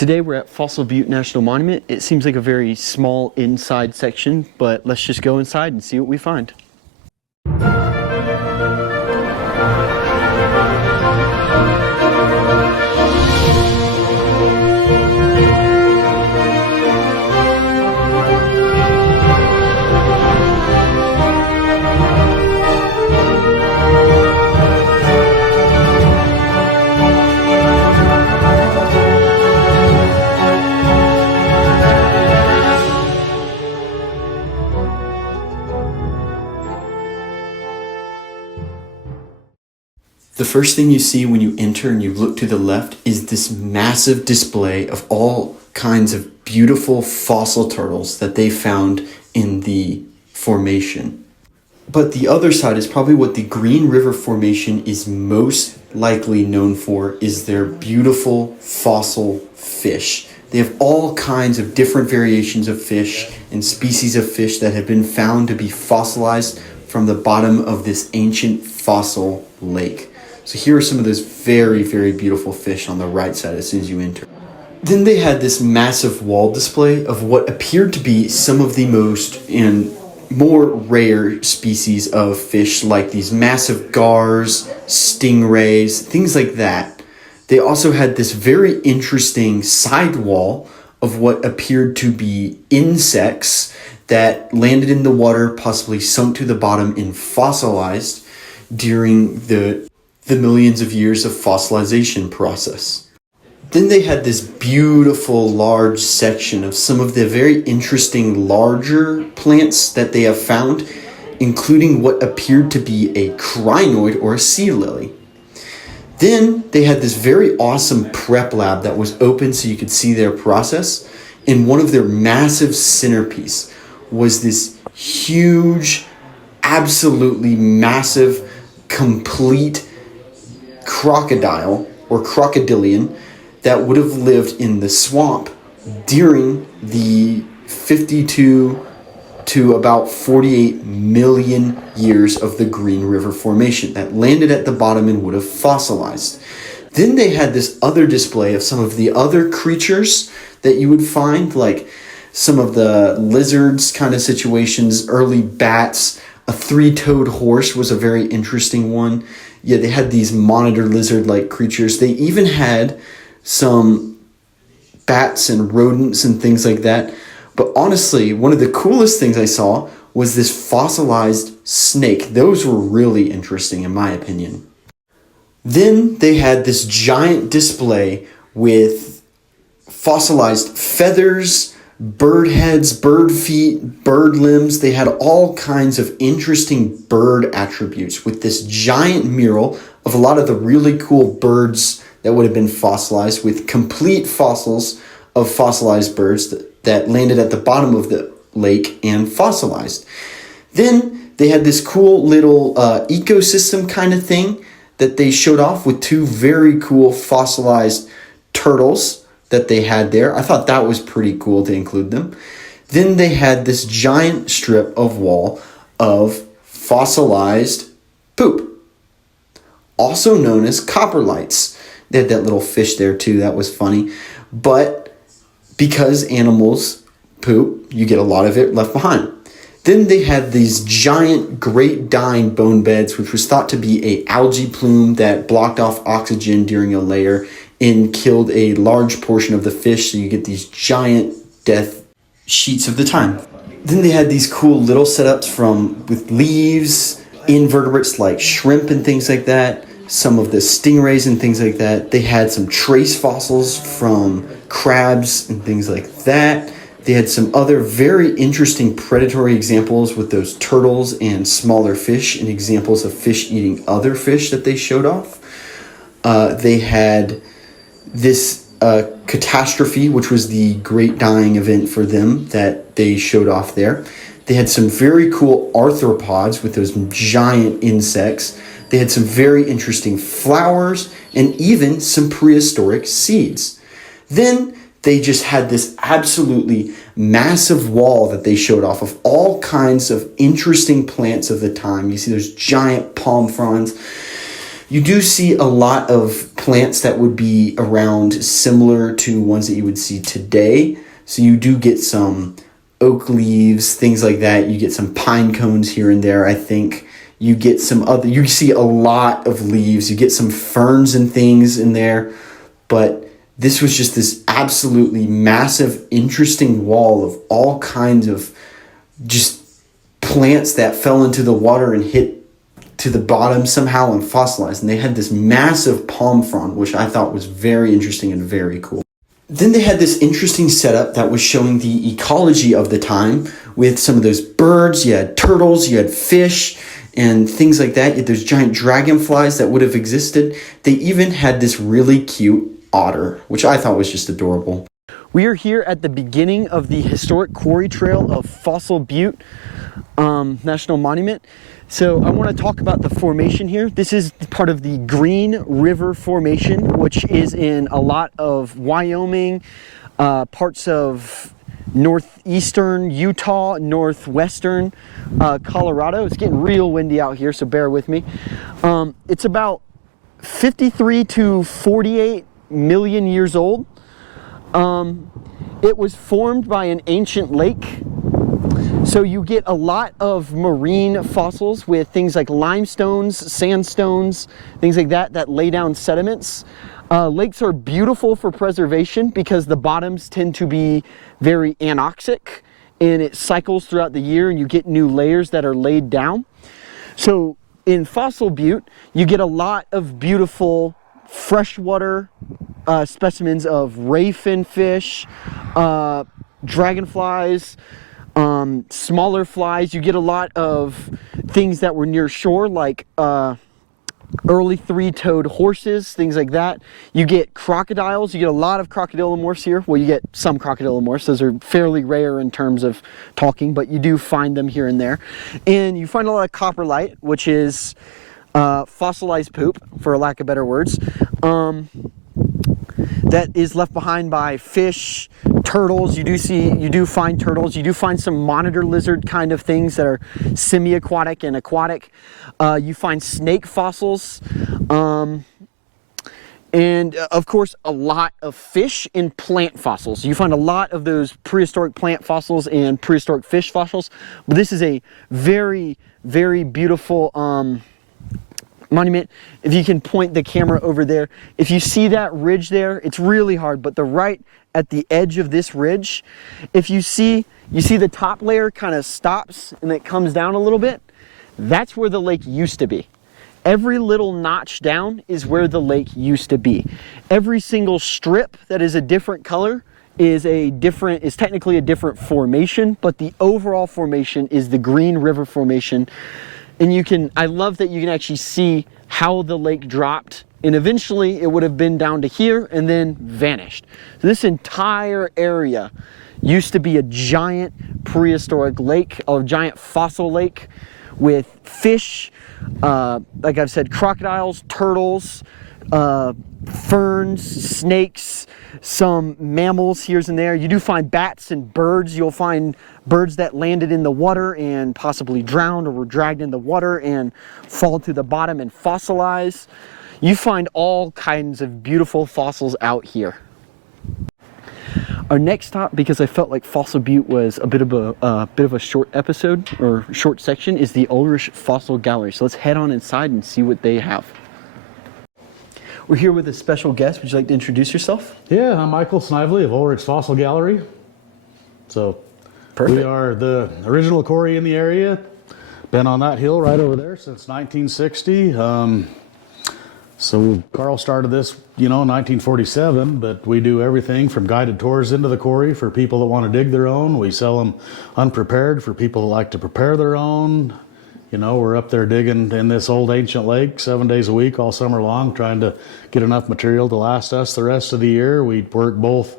Today we're at Fossil Butte National Monument. It seems like a very small inside section, but let's just go inside and see what we find. The first thing you see when you enter and you look to the left is this massive display of all kinds of beautiful fossil turtles that they found in the formation. But the other side is probably what the Green River Formation is most likely known for, is their beautiful fossil fish. They have all kinds of different variations of fish and species of fish that have been found to be fossilized from the bottom of this ancient fossil lake. So here are some of those very, very beautiful fish on the right side as soon as you enter. Then they had this massive wall display of what appeared to be some of the most and more rare species of fish, like these massive gars, stingrays, things like that. They also had this very interesting side wall of what appeared to be insects that landed in the water, possibly sunk to the bottom and fossilized during the millions of years of fossilization process. Then they had this beautiful large section of some of the very interesting larger plants that they have found, including what appeared to be a crinoid or a sea lily. Then they had this very awesome prep lab that was open so you could see their process, and one of their massive centerpiece was this huge, absolutely massive, complete crocodile or crocodilian that would have lived in the swamp during the 52 to about 48 million years of the Green River Formation that landed at the bottom and would have fossilized. Then they had this other display of some of the other creatures that you would find, like some of the lizards kind of situations, early bats. A three-toed horse was a very interesting one. Yeah, they had these monitor lizard-like creatures. They even had some bats and rodents and things like that. But honestly, one of the coolest things I saw was this fossilized snake. Those were really interesting, in my opinion. Then they had this giant display with fossilized feathers, bird heads, bird feet, bird limbs. They had all kinds of interesting bird attributes with this giant mural of a lot of the really cool birds that would have been fossilized, with complete fossils of fossilized birds that landed at the bottom of the lake and fossilized. Then they had this cool little ecosystem kind of thing that they showed off with two very cool fossilized turtles that they had there. I thought that was pretty cool to include them. Then they had this giant strip of wall of fossilized poop, also known as coprolites. They had that little fish there too. That was funny. But because animals poop, you get a lot of it left behind. Then they had these giant Great Dine bone beds, which was thought to be a algae plume that blocked off oxygen during a layer and killed a large portion of the fish, so you get these giant death sheets of the time. Then they had these cool little setups with leaves, invertebrates like shrimp and things like that, some of the stingrays and things like that. They had some trace fossils from crabs and things like that. They had some other very interesting predatory examples with those turtles and smaller fish, and examples of fish eating other fish that they showed off. They had this catastrophe, which was the great dying event for them that they showed off there. They had some very cool arthropods with those giant insects. They had some very interesting flowers and even some prehistoric seeds. Then they just had this absolutely massive wall that they showed off of all kinds of interesting plants of the time. You see those giant palm fronds. You do see a lot of plants that would be around similar to ones that you would see today. So you do get some oak leaves, things like that. You get some pine cones here and there, I think. You get some other, you see a lot of leaves. You get some ferns and things in there. But this was just this absolutely massive, interesting wall of all kinds of just plants that fell into the water and hit to the bottom somehow and fossilized. And they had this massive palm frond, which I thought was very interesting and very cool. Then they had this interesting setup that was showing the ecology of the time with some of those birds. You had turtles, you had fish, and things like that. You had those giant dragonflies that would have existed. They even had this really cute otter, which I thought was just adorable. We are here at the beginning of the historic quarry trail of Fossil Butte National Monument. So I want to talk about the formation here. This is part of the Green River Formation, which is in a lot of Wyoming, parts of northeastern Utah, northwestern Colorado. It's getting real windy out here, so bear with me. It's about 53 to 48 million years old. It was formed by an ancient lake. So you get a lot of marine fossils with things like limestones, sandstones, things like that, that lay down sediments. Lakes are beautiful for preservation because the bottoms tend to be very anoxic and it cycles throughout the year and you get new layers that are laid down. So in Fossil Butte, you get a lot of beautiful freshwater specimens of ray fin fish, dragonflies, smaller flies. You get a lot of things that were near shore, like early three-toed horses, things like that. You get crocodiles. You get a lot of crocodilomorphs here. Well, you get some crocodilomorphs. Those are fairly rare in terms of talking, but you do find them here and there. And you find a lot of coprolite, which is fossilized poop, for lack of better words. That is left behind by fish, turtles. You do find turtles. You do find some monitor lizard kind of things that are semi-aquatic and aquatic. You find snake fossils. And of course, a lot of fish and plant fossils. You find a lot of those prehistoric plant fossils and prehistoric fish fossils. But this is a very, very beautiful monument. If you can point the camera over there, if you see that ridge there, it's really hard, but right at the edge of this ridge, if you see the top layer kind of stops and it comes down a little bit, that's where the lake used to be. Every little notch down is where the lake used to be. Every single strip that is a different color is technically a different formation, but the overall formation is the Green River Formation. And I love that you can actually see how the lake dropped, and eventually it would have been down to here and then vanished. So this entire area used to be a giant prehistoric lake, a giant fossil lake with fish, like I've said, crocodiles, turtles, ferns, snakes, some mammals here and there. You do find bats and birds. You'll find birds that landed in the water and possibly drowned or were dragged in the water and fall to the bottom and fossilize. You find all kinds of beautiful fossils out here. Our next stop, because I felt like Fossil Butte was a bit of a short episode or short section, is the Ulrich Fossil Gallery. So let's head on inside and see what they have. We're here with a special guest. Would you like to introduce yourself? Yeah, I'm Michael Snively of Ulrich Fossil Gallery. So Perfect. We are the original quarry in the area. Been on that hill right over there since 1960. So Carl started this, in 1947, but we do everything from guided tours into the quarry for people that want to dig their own. We sell them unprepared for people that like to prepare their own. We're up there digging in this old ancient lake 7 days a week, all summer long, trying to get enough material to last us the rest of the year. We work both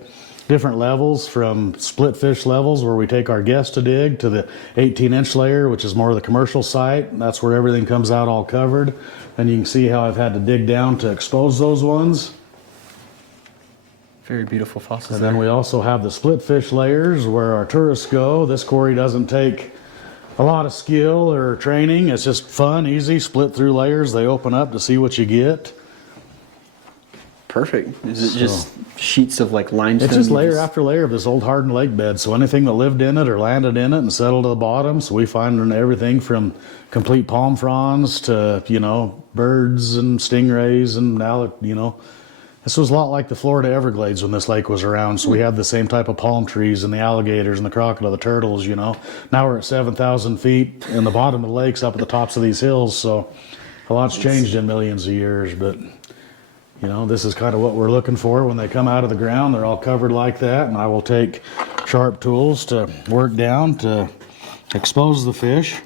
different levels, from split fish levels where we take our guests to dig, to the 18-inch layer, which is more of the commercial site. That's where everything comes out all covered. And you can see how I've had to dig down to expose those ones. Very beautiful fossils. And then we also have the split fish layers where our tourists go. This quarry doesn't take a lot of skill or training. It's just fun, easy, split through layers. They open up to see what you get. Perfect. Is it just sheets of like limestone? It's just layer after layer of this old hardened lake bed. So anything that lived in it or landed in it and settled to the bottom. So we find everything from complete palm fronds to, you know, birds and stingrays and now, you know, this was a lot like the Florida Everglades when this lake was around. So we had the same type of palm trees and the alligators and the crocodile, the turtles, you know. Now we're at 7,000 feet in the bottom of the lakes up at the tops of these hills. So a lot's changed in millions of years, but you know, this is kind of what we're looking for when they come out of the ground. They're all covered like that, and I will take sharp tools to work down to expose the fish.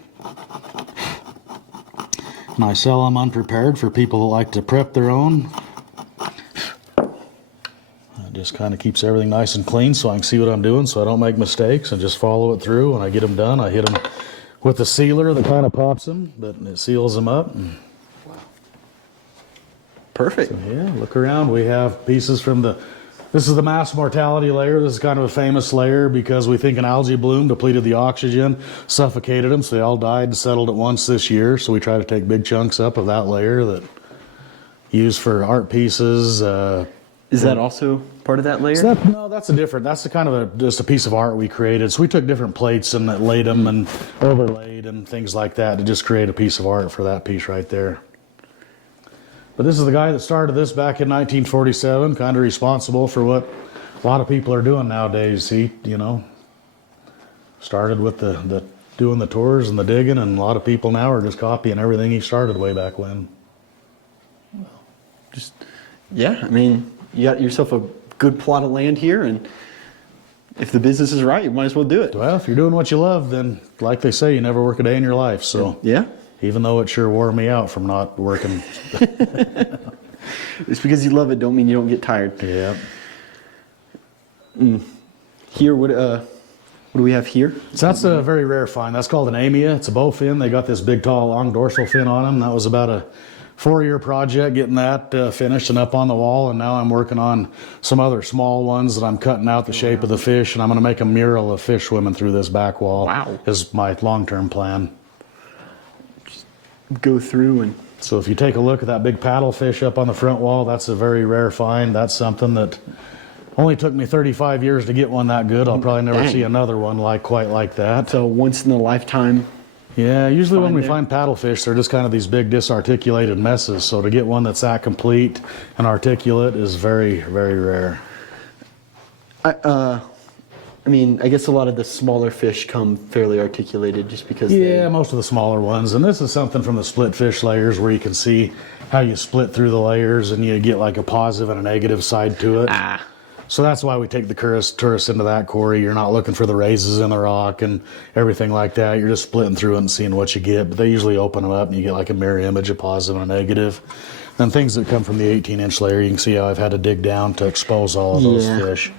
And I sell them unprepared for people that like to prep their own. It just kind of keeps everything nice and clean so I can see what I'm doing so I don't make mistakes and just follow it through. When I get them done, I hit them with the sealer that kind of pops them, but it seals them up. Perfect. So, yeah, look around. We have pieces from this is the mass mortality layer. This is kind of a famous layer because we think an algae bloom depleted the oxygen, suffocated them, so they all died and settled at once this year. So we try to take big chunks up of that layer that used for art pieces. Is that also part of that layer? No, that's that's just a piece of art we created. So we took different plates and laid them and overlaid and things like that to just create a piece of art for that piece right there. But this is the guy that started this back in 1947, kind of responsible for what a lot of people are doing nowadays. He, you know, started with the doing the tours and the digging, and a lot of people now are just copying everything he started way back when. Yeah, I mean, you got yourself a good plot of land here, and if the business is right, you might as well do it. Well, if you're doing what you love, then like they say, you never work a day in your life. So yeah. Even though it sure wore me out from not working. It's because you love it, don't mean you don't get tired. Yeah. Here, what do we have here? So that's a very rare find. That's called an amia. It's a bowfin. They got this big, tall, long dorsal fin on them. That was about a 4-year project getting that finished and up on the wall. And now I'm working on some other small ones that I'm cutting out the shape of the fish. And I'm going to make a mural of fish swimming through this back wall. Wow. Is my long-term plan. Go through and... So if you take a look at that big paddlefish up on the front wall, that's a very rare find. That's something that only took me 35 years to get one that good. I'll probably never see another one quite like that. So once in a lifetime. Yeah, usually when we find paddlefish, they're just kind of these big disarticulated messes. So to get one that's that complete and articulate is very, very rare. I mean, I guess a lot of the smaller fish come fairly articulated just because most of the smaller ones. And this is something from the split fish layers where you can see how you split through the layers and you get like a positive and a negative side to it. So that's why we take the tourists into that quarry. You're not looking for the raises in the rock and everything like that. You're just splitting through it and seeing what you get. But they usually open them up and you get like a mirror image, a positive and a negative. And things that come from the 18-inch layer, you can see how I've had to dig down to expose all of those fish.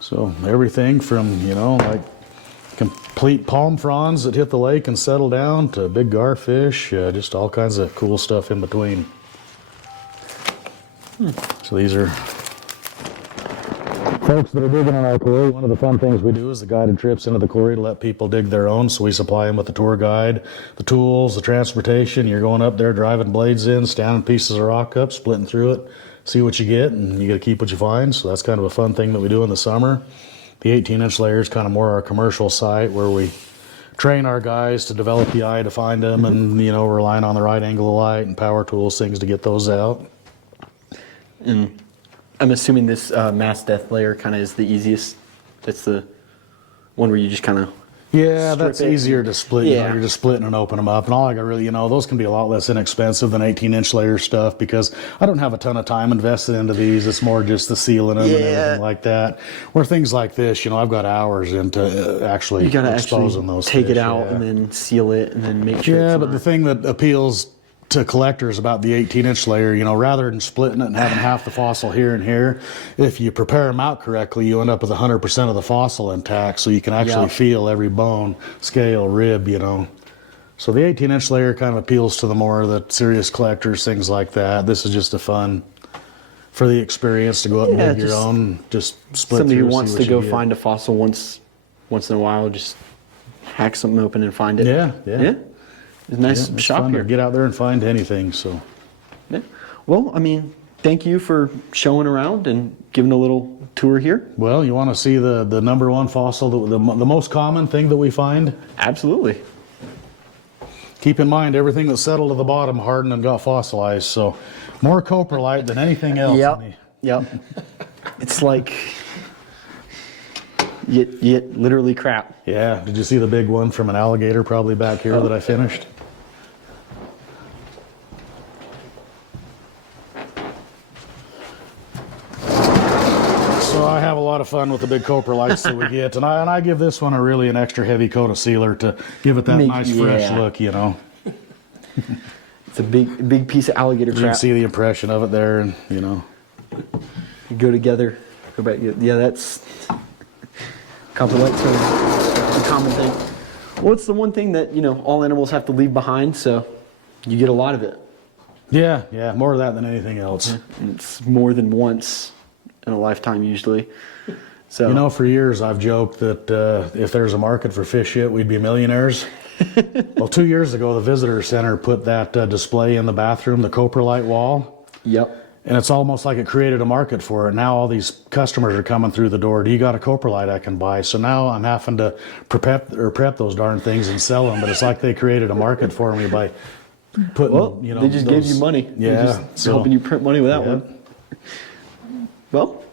So everything from, you know, like complete palm fronds that hit the lake and settle down to big garfish, just all kinds of cool stuff in between. So these are folks that are digging in our quarry. One of the fun things we do is the guided trips into the quarry to let people dig their own. So we supply them with the tour guide, the tools, the transportation. You're going up there driving blades in, standing pieces of rock up, splitting through it. See what you get, and you got to keep what you find. So that's kind of a fun thing that we do in the summer. The 18-inch layer is kind of more our commercial site where we train our guys to develop the eye to find them, and you know, relying on the right angle of light and power tools, things to get those out. And I'm assuming this mass depth layer kind of is the easiest. That's the one where you just kind of that's easier to split. You know, you're just splitting and open them up. And all I got really, you know, those can be a lot less inexpensive than 18-inch layer stuff because I don't have a ton of time invested into these. It's more just the sealing them and everything like that. Where things like this, you know, I've got hours into actually exposing those take fish, it out and then seal it and then make sure but the thing that appeals to collectors about the 18-inch layer, you know, rather than splitting it and having half the fossil here and here, if you prepare them out correctly, you end up with 100% of the fossil intact, so you can actually feel every bone, scale, rib, you know. So the 18-inch layer kind of appeals to the more the serious collectors, things like that. This is just a fun for the experience to go up and dig your own, just split somebody through, who wants to go find a fossil once in a while, just hack something open and find it. Yeah. It's a nice it's shop fun here. to get out there and find anything. So, Yeah. Well, I mean, thank you for showing around and giving a little tour here. well, you want to see the number one fossil, the most common thing that we find? Absolutely. Keep in mind, everything that settled to the bottom hardened and got fossilized. So, more coprolite than anything else. Yep. It's like yet literally crap. Yeah. Did you see the big one from an alligator probably back here that I finished? So I have a lot of fun with the big coprolites that we get, and I give this one an extra heavy coat of sealer to give it that nice fresh look, you know. It's a big piece of alligator You crap. can see the impression of it there, and you know. Go together. Go back. Yeah, that's coprolites are a common thing. Well, it's the one thing that all animals have to leave behind, so you get a lot of it. Yeah, more of that than anything else. And it's more than once in a lifetime usually. So You know, for years I've joked that if there's a market for fish shit, we'd be millionaires. Well, 2 years ago, the visitor center put that display in the bathroom, the coprolite wall. Yep. And it's almost like it created a market for it. Now all these customers are coming through the door. Do you got a coprolite I can buy? So now I'm having to prep those darn things and sell them. But it's like they created a market for me by putting, they just gave you money. Yeah. They're just helping you print money with that one. Well,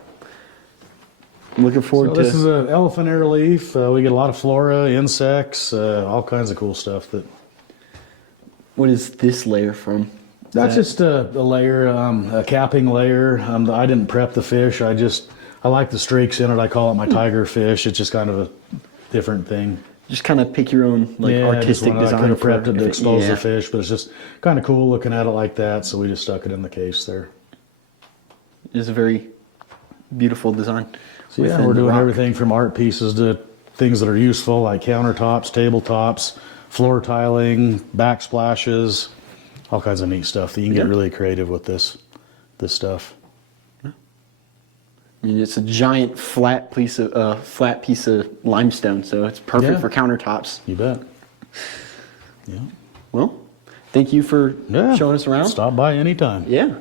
I'm looking forward to This is an elephant ear leaf. We get a lot of flora, insects, all kinds of cool stuff. What is this layer from? That's just a layer, a capping layer. I didn't prep the fish. I like the streaks in it. I call it my tiger fish. It's just kind of a different thing. Just kind of pick your own artistic design. I could have prepped it to expose the the fish, but it's just kind of cool looking at it like that. So we just stuck it in the case there. It's a very beautiful design. So yeah, we're doing everything from art pieces to things that are useful, like countertops, tabletops, floor tiling, backsplashes, all kinds of neat stuff that you can get really creative with this stuff. I mean, it's a giant flat piece of limestone, so it's perfect for countertops. You bet. Yeah. Well, thank you for showing us around. Stop by anytime. Yeah.